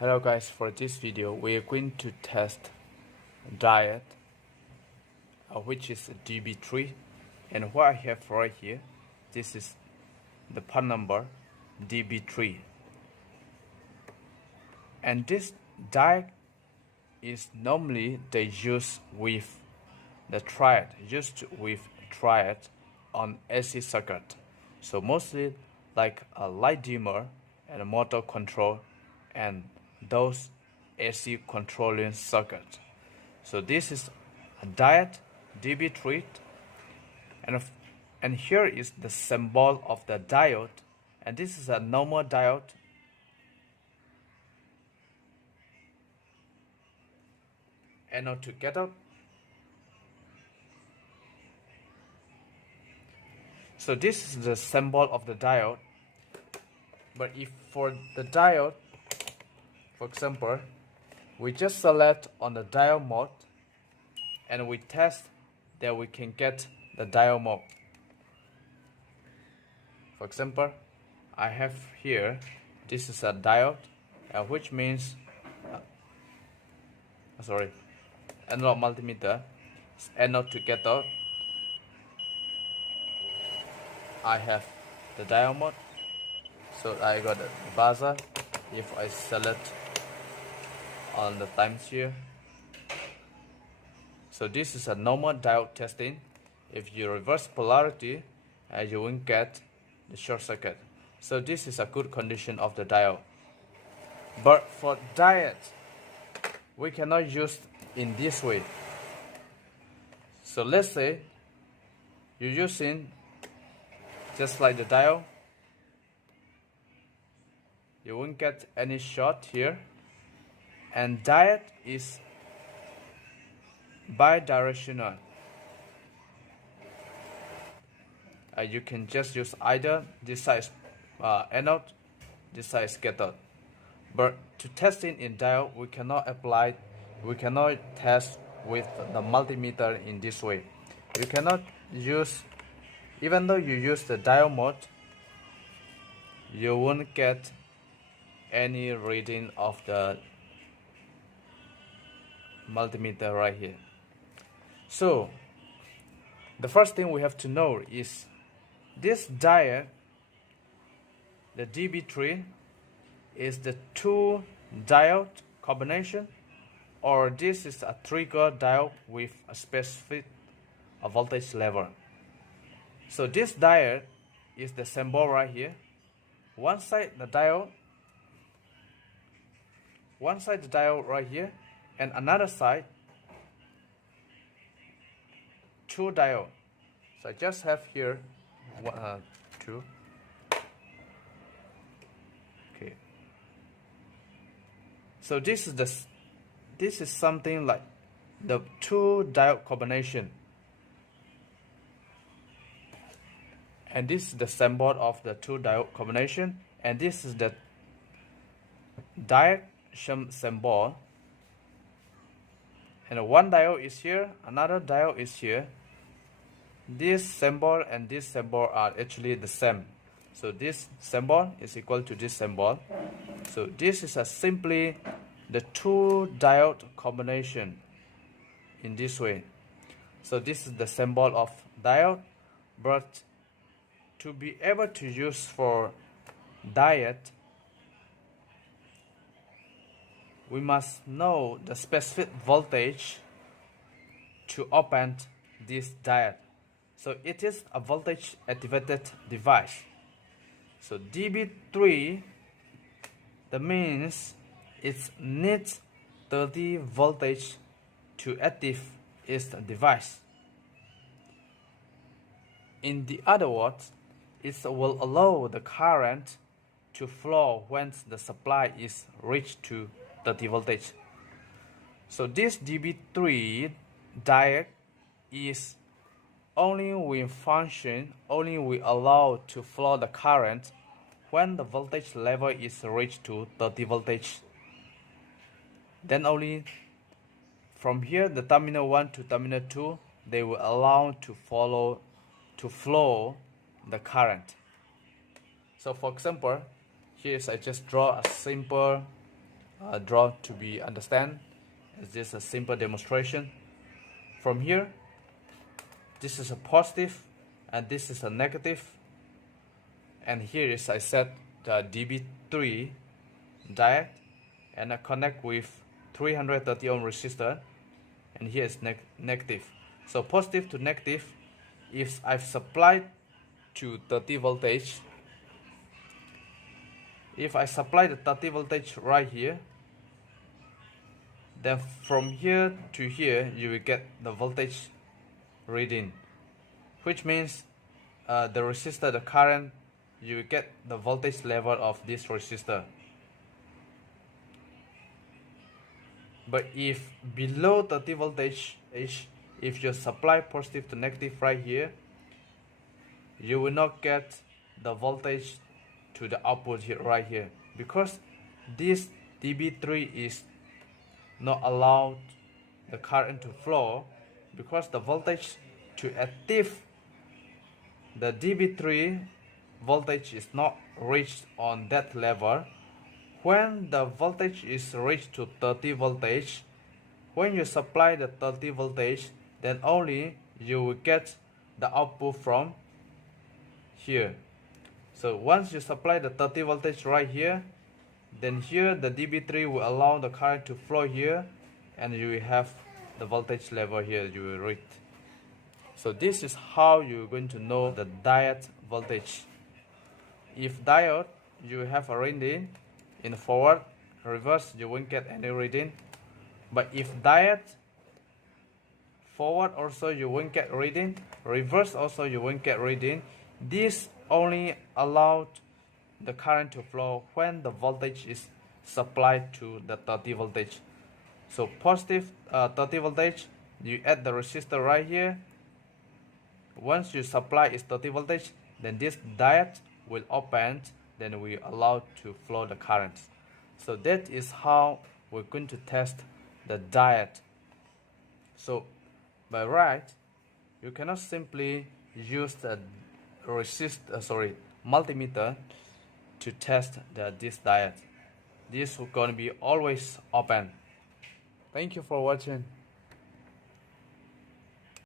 Hello guys, for this video we are going to test Diac which is DB3, and what I have right here, this is the part number DB3, and this Diac is normally they use with the triad, used with triad on AC circuit, so mostly like a light dimmer and a motor control and those AC controlling circuit. So this is a Diac DB3, and here is the symbol of the diode, and this is a normal diode. Anode to cathode. So this is the symbol of the diode. But if for the diode, for example, we just select on the diode mode and we test that we can get the diode mode. For example, I have here, this is a diode, which means analog multimeter, anode to cathode. I have the diode mode, so I got the buzzer. If I select on the times here, so this is a normal diode testing. If you reverse polarity, you won't get the short circuit. So this is a good condition of the diode. But for Diac, we cannot use in this way. So let's say you're using just like the diode, you won't get any short here, and Diac is bidirectional. You can just use either this side anode, this side cathode. But to testing in diode, we cannot test with the multimeter in this way. You cannot use, even though you use the diode mode, you won't get any reading of the multimeter right here. So the first thing we have to know is this Diac, the DB3, is the two diode combination, or this is a trigger diode with a specific voltage level. So this diode is the symbol right here. One side the diode right here, and another side two diode. So I just have here two. Okay. So this is something like the two diode combination, and this is the symbol of the two diode combination, and this is the Diac symbol. And one diode is here, another diode is here. This symbol and this symbol are actually the same. So this symbol is equal to this symbol. So this is simply the two diode combination in this way. So this is the symbol of diode. But to be able to use for Diac, we must know the specific voltage to open this Diac. So it is a voltage activated device. So DB3, that means it needs 30 voltage to active its device. In the other words, it will allow the current to flow when the supply is reached to 30 voltage. So this DB3 Diac is only will function, only will allow to flow the current when the voltage level is reached to 30 voltage. Then only from here, the terminal 1 to terminal 2, they will allow to flow the current. So for example, here I just draw a simple draw to be understand. It's just a simple demonstration. From here, this is a positive and this is a negative, and here is I set the DB3 diode and I connect with 330 ohm resistor, and here is negative. So positive to negative, if I've supplied to 30 voltage, if I supply the 30 voltage right here, then from here to here you will get the voltage reading, which means the resistor, the current, you will get the voltage level of this resistor. But if below 30 voltage, if you supply positive to negative right here, you will not get the voltage to the output here, right here, because this DB3 is not allowed the current to flow, because the voltage to active the DB3 voltage is not reached on that level. When the voltage is reached to 30 voltage, when you supply the 30 voltage, then only you will get the output from here. So once you supply the 30 voltage right here, then here the DB3 will allow the current to flow here, and you will have the voltage level here you will read. So this is how you're going to know the diode voltage. If diode, you have a reading in forward, reverse, you won't get any reading. But if diode, forward also you won't get reading, reverse also you won't get reading. This only allowed the current to flow when the voltage is supplied to the 30 voltage. So positive 30 voltage, you add the resistor right here. Once you supply is 30 voltage, then this diode will open, then we allow to flow the current. So that is how we're going to test the diode. So by right, you cannot simply use the multimeter to test this diode. This is going to be always open. Thank you for watching.